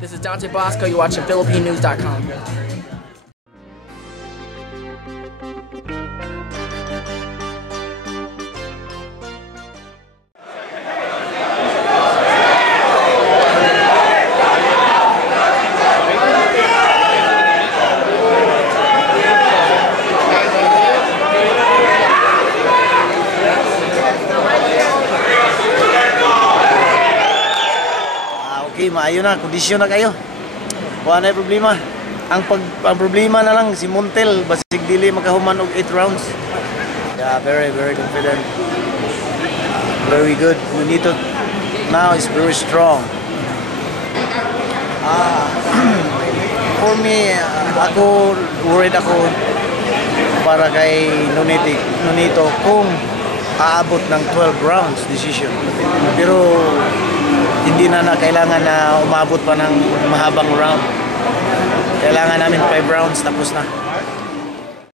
This is Dante Bosco. You're watching PhilippineNews.com. Okay, maayo na, kondisyon na kayo. Wala na problema. Ang problema na lang si Montel, basig dili makahuman og 8 rounds. Yeah, very confident. Very good. Nonito now is very strong. For me, ako worried ako para kay Nonito kung aabot ng 12 rounds decision. Pero hindi na kailangan na umabot pa ng mahabang round. Kailangan namin 5 rounds tapos na.